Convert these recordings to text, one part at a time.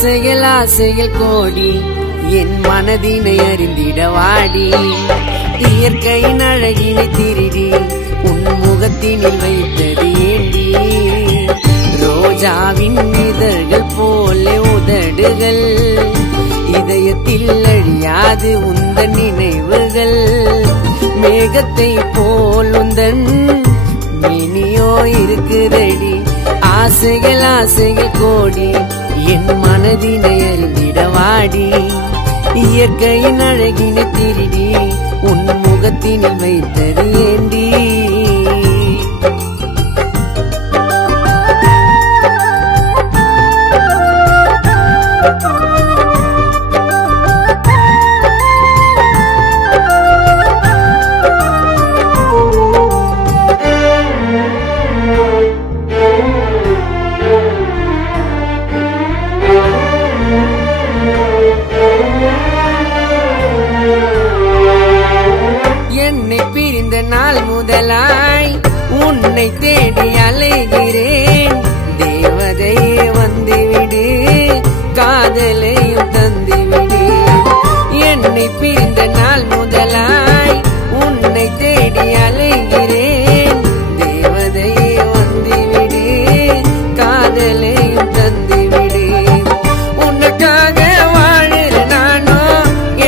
ஆசைகள் ஆசைகள் கோடி என் மனதினை அறிந்திட வாடி. இயற்கையின் அழகினை திருடி உன் முகத்தினில் வைத்தது ஏண்டி. ரோஜாவின் இதழ்கள் போல உதடுகள், இதயத்தில் அழியாது உந்தன் நினைவுகள். மேகத்தை போல் உந்தன் மினியோ இருக்குதடி. ஆசைகள் ஆசைகள் கோடி என் மனதினை அறிந்திட வாடி. இயற்கையின் அழகினை திருடி உன் முகத்தினில் வைத்தது ஏண்டி. என்னை பிரிந்த நாள் முதலாய் உன்னை தேடி அலைகிறேன். தேவதையே வந்துவிடு, காதலையும் தந்துவிடு. என்னை பிரிந்த நாள் முதலாய் உன்னை தேடி அலைகிறேன். தேவதையே வந்துவிடு, காதலையும் தந்துவிடு. உனக்காக வாழுற நானோ,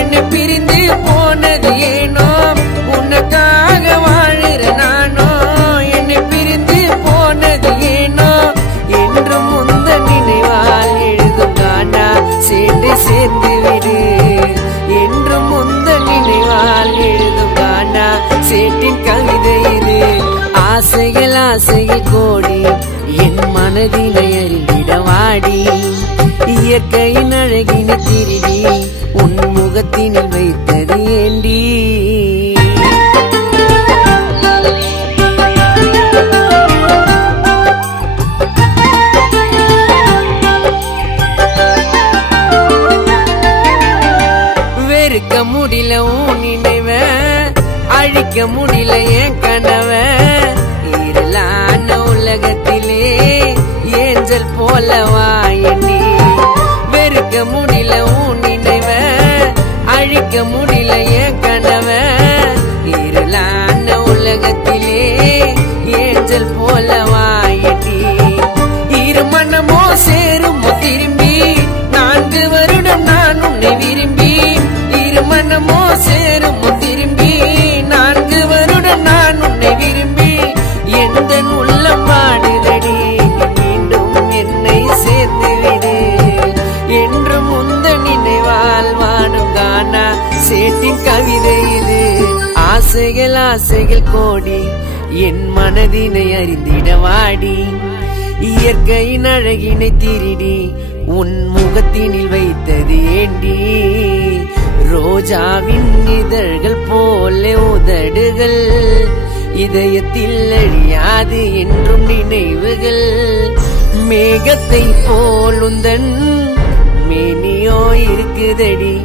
என்னை பிரிந்து போனது ஏனோ. உனக்காக வாழுற நானோ, என்னை பிரிந்து போனது ஏனோ. என்றும் முந்த நினைவால் எழுதும் காணா சேர்ந்து சேர்ந்து விடு. என்றும் முந்த நினைவால் எழுதும் காணா சேட்டின் கவிதை இது. ஆசைகள் ஆசைகள் கோடி என் மனதினை அறிந்திட வாடி. இயற்கையின் அழகினை திருடி உன் முகத்தினில் வைத்தது ஏண்டி. வெறுக்க முடியல உன் நினைவ, அழிக்க முடியல என் கனவ. இருளான உலகத்திலே ஏஞ்சல் போலவா எண்ணி. வெறுக்க முடியல உன் நினைவ, அழிக்க முடியல என் கனவ. இருளான உலகத்திலே ஏஞ்சல் போலவா எண்ணி. இரு மனமோ சேருமோ திரும்பி, 4 வருடம் நான் உன்னை விரும்பி. இரு மனமோ சேருமோ திரும்பி, 4 வருடம் நான் உன்னை விரும்பி. எந்த உள்ளம் பாடுதடி, மீண்டும் என்னை சேர்ந்து விடு. என்று முந்த நினைவால் வாடும் காணா சேட்டின் கவிதை இது. ஆசைகள் ஆசைகள் கோடி என் மனதினை அறிந்திட வாடி. இயற்கையின் அழகினை திருடி உன் முகத்தினில் வைத்தது ஏண்டி. ரோஜாவின் இதழ்கள் போல உதடுகள், இதயத்தில் அழியாது என்றும் நினைவுகள். மேகத்தை போல் உந்தன் மேனியோ இருக்குதடி.